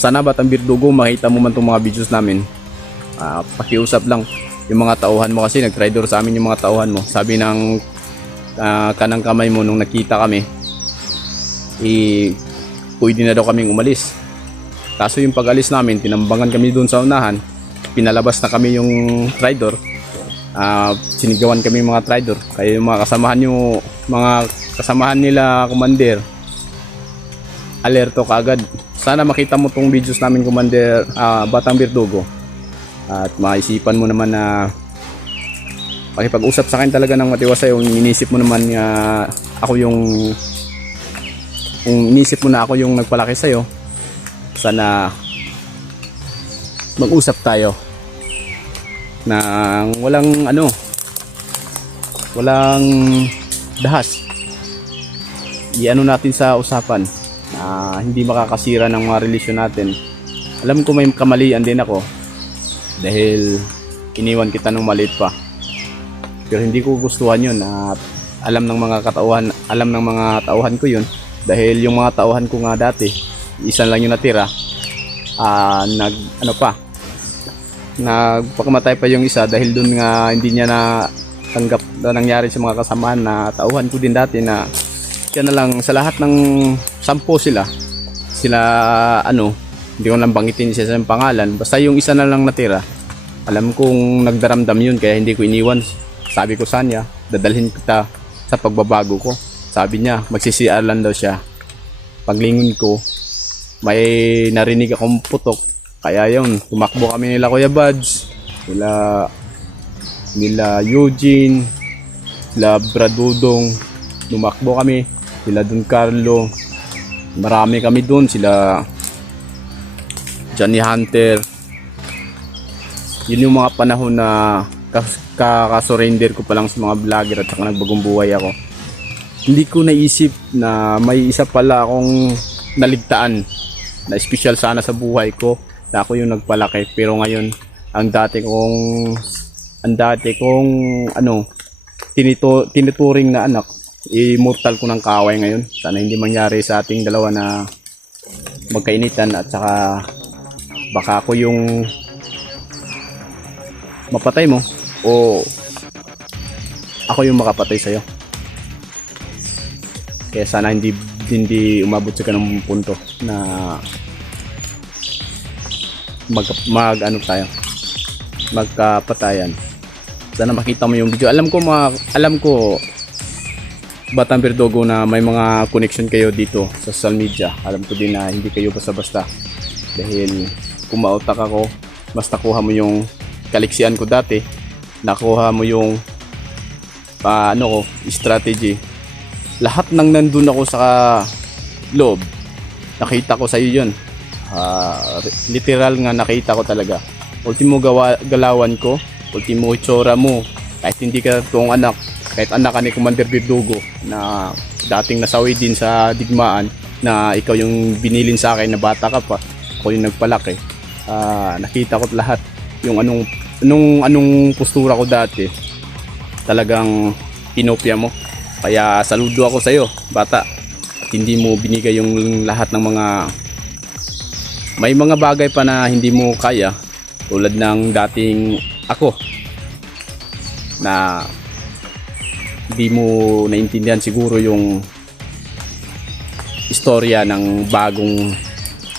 Sana Batang Birdugo, makita mo man itong mga videos namin. Pakiusap lang yung mga tauhan mo, kasi nag-traitor sa amin yung mga tauhan mo. Sabi ng kanang kamay mo nung nakita kami, pwede na daw kaming umalis. Kaso yung pag-alis namin, tinambangan kami doon sa unahan, pinalabas na kami yung traitor. Sinigawan kami mga traitor. Kaya yung mga kasamahan nila, Commander, alerto kaagad. Sana makita mo tong videos namin, Commander Batang Birdugo, at maisipan mo naman na pakipag-usap sa akin talaga ng matiwasay. Yung inisip mo naman inisip mo na ako yung nagpalaki sa'yo, sana mag-usap tayo na walang dahas. Iano natin sa usapan na hindi makakasira ng mga relasyon natin. Alam ko may kamalian din ako dahil iniwan kita nung maliit pa, pero hindi ko gustuhan yun. At alam ng mga tauhan ko yun, dahil yung mga tauhan ko nga dati, isa lang yung natira. Nagpakamatay pa yung isa dahil dun nga hindi niya na tanggap na nangyari sa mga kasamahan na tauhan ko din dati, na siya na lang sa lahat ng 10 sila hindi ko lang banggitin siya sa pangalan, basta yung isa na lang natira. Alam kong nagdaramdam yun, kaya hindi ko iniwan. Sabi ko sa niya, dadalhin kita sa pagbabago ko. Sabi niya, magsisiar lang daw siya. Paglingon ko, may narinig akong putok. Kaya yun, tumakbo kami nila Kuya Buds, nila Eugene, sila Brad Dudong. Tumakbo kami, sila Don Carlo. Marami kami doon, sila Johnny Hunter. Yun yung mga panahon na kakasurrender ko pa lang sa mga vlogger at saka nagbagong buhay ako. Hindi ko naisip na may isa pala akong naligtaan na special sana sa buhay ko, na ako yung nagpalaki. Pero ngayon, ang dati kong tinuturing na anak, immortal ko ng kaaway ngayon. Sana hindi mangyari sa ating dalawa na magkainitan, at saka baka ako yung mapatay mo o ako yung makapatay sa'yo. Kaya sana hindi umabot sa ganung punto na magkapatayan. Sana makita mo yung video. Alam ko Batang Birdugo, na may mga connection kayo dito sa social media. Alam ko din na hindi kayo basta-basta, dahil kung mautak ako, basta kuha mo yung kaliksian ko dati, nakuha mo yung strategy. Lahat ng nandun ako sa loob, nakita ko sa iyo yun. Literal nga nakita ko talaga. Ultimo galawan ko, ultimo itsura mo, kahit hindi ka toong anak, kahit anak ka ni Commander Birdugo na dating nasawi din sa digmaan, na ikaw yung binilin sa akin na bata ka pa, ako yung nagpalaki. Nakita ko lahat yung anong postura ko dati, talagang pinopya mo. Kaya saludo ako sa iyo, bata, at hindi mo binigay yung lahat ng may mga bagay pa na hindi mo kaya, tulad ng dating ako na hindi mo naintindihan siguro yung istorya ng bagong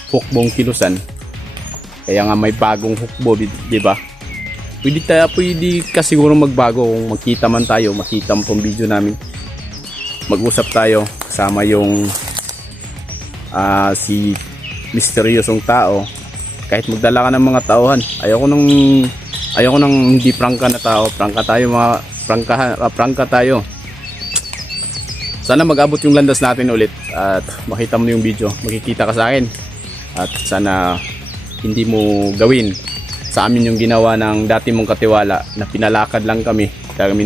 hukbong kilusan. Kaya nga may bagong hukbo, di ba? Pwede ka siguro magbago kung magkita man tayo, makita mo tong video namin, mag-usap tayo kasama yung si misteryosong tao. Kahit magdala ka ng mga tauhan, ayoko nang hindi prangka na tao. Prangka tayo. Sana mag-abot yung landas natin ulit at makita mo yung video, makikita ka sa akin. At sana hindi mo gawin sa amin yung ginawa ng dati mong katiwala, na pinalakad lang kami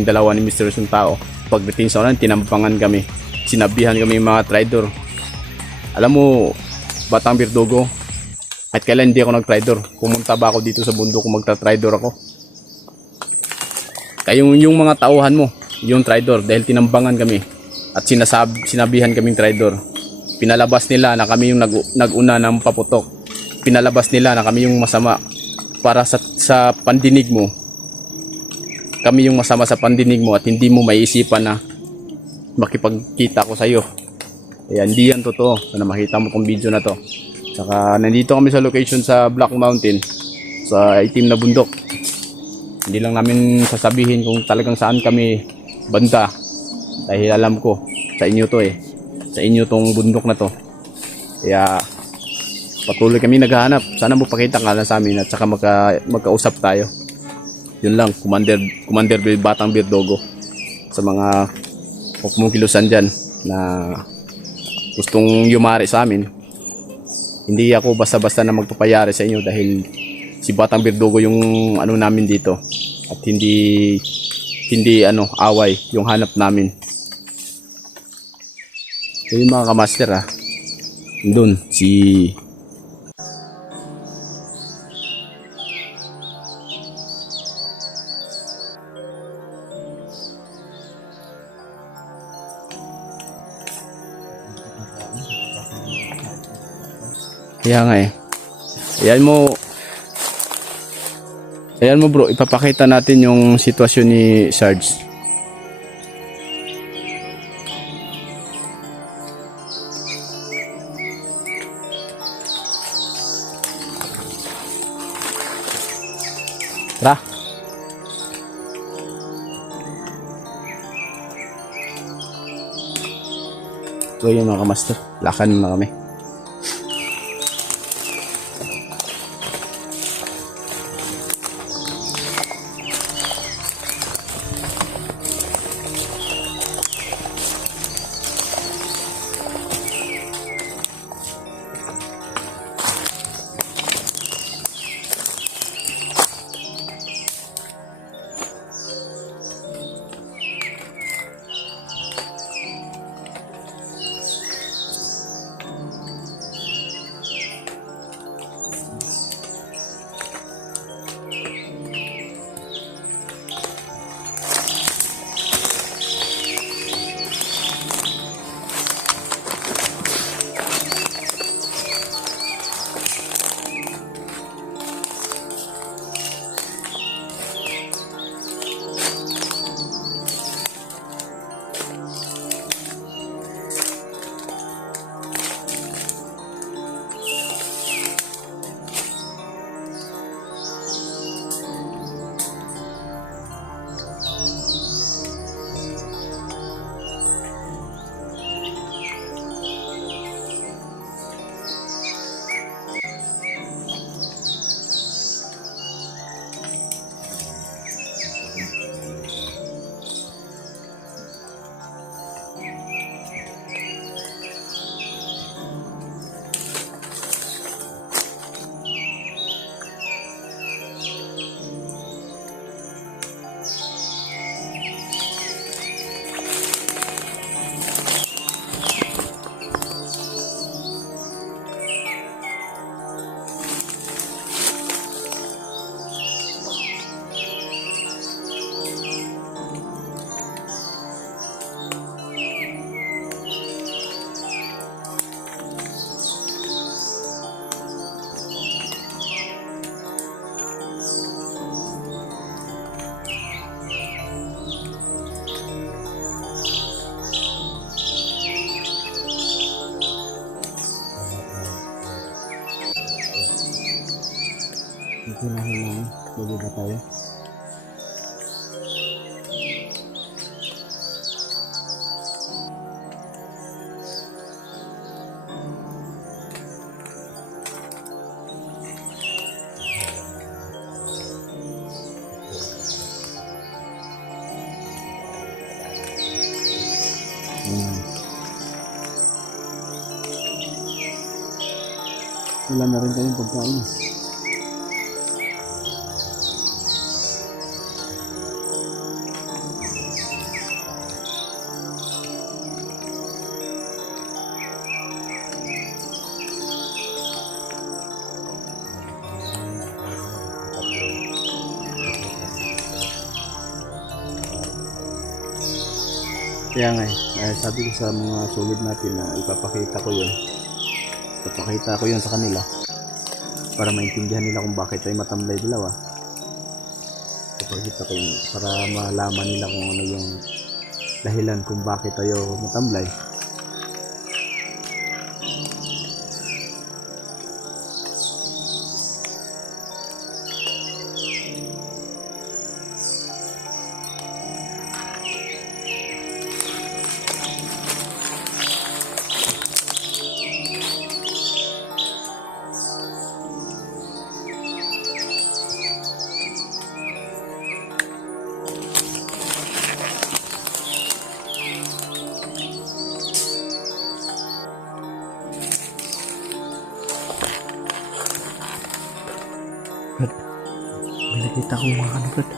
dalawa ni misteryosong tao. Pagdating sa unan, tinampangan kami, sinabihan kami yung mga traitor. Alam mo, Batang Birdugo, kahit kailan hindi ako nag-traitor. Pumunta ba ako dito sa bundok kung magta-traitor ako? Kaya yung mga tauhan mo, yung traitor, dahil tinambangan kami at sinabihan kaming traitor. Pinalabas nila na kami yung nag-una ng paputok. pinalabas nila na kami yung masama para sa pandinig mo. Kami yung masama sa pandinig mo at hindi mo maiisipan na makipagkita ko sa iyo. Kaya hindi yan totoo. Sana makita mo tong video na to. Saka nandito kami sa location sa Black Mountain, sa itim na bundok. Hindi lang namin sasabihin kung talagang saan kami banda, dahil alam ko sa inyo to sa inyo tong bundok na to. Kaya patuloy kami naghahanap. Sana mo pakita ka na sa amin at saka magkausap tayo. Yun lang, Commander Bill Batang Birdogo, sa mga kumukilusan dyan na gustong yumari sa amin. Hindi ako basta-basta na magpapayari sa inyo, dahil si Batang Birdogo yung ano namin dito, at hindi away yung hanap namin. So yung mga kamaster doon si kaya nga ayan mo bro, ipapakita natin yung sitwasyon ni Sarge. Tara. So yun mga kamaster, lakan na kami. Unahin namin, bababa tayo. Wala na rin kayong pagkain. Kaya nga sabi ko sa mga solid natin na ipapakita ko yun sa kanila para maintindihan nila kung bakit tayo matamlay dalawa. Ipakita ko yun para malaman nila kung ano yung dahilan kung bakit tayo matamlay. May nakita ko mga ano, Brad.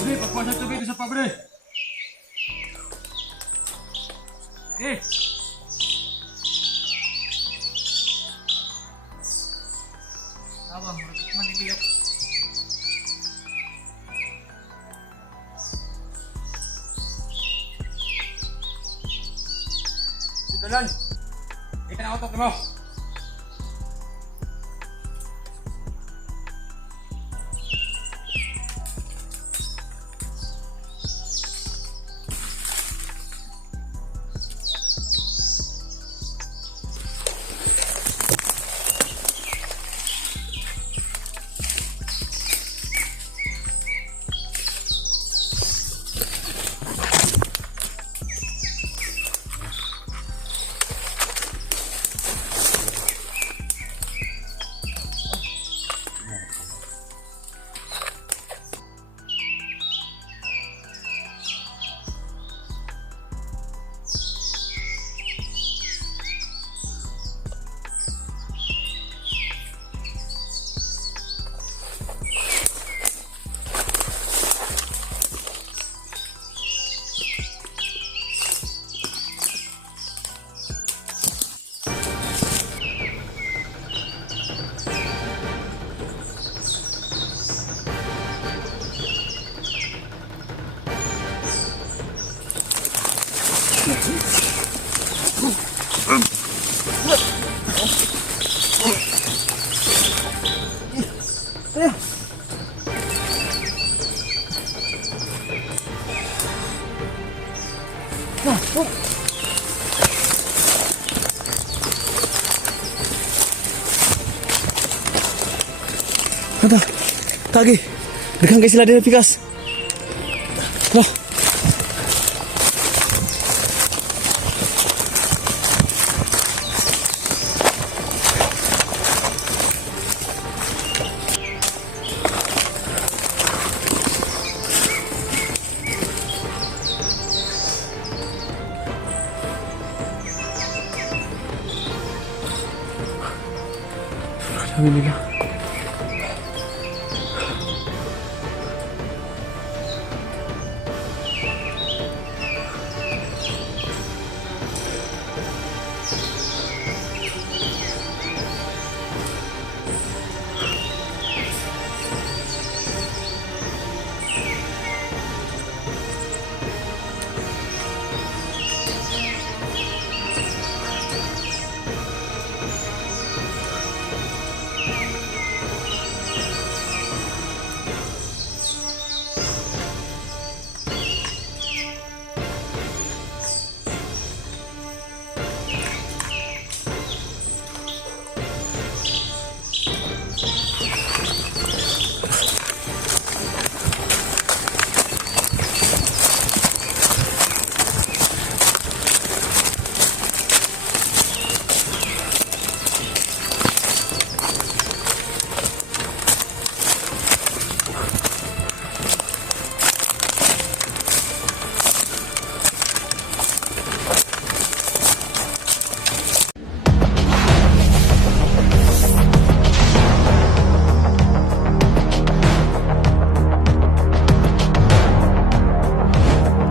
Bre, pagkuhan sa tubig sa pabre. Eh. Abang, maniliyok. Dito lang. Ika na utot mo. Ada, tagi. Dekan kayo sila din pikas. Wah. Sabi nila.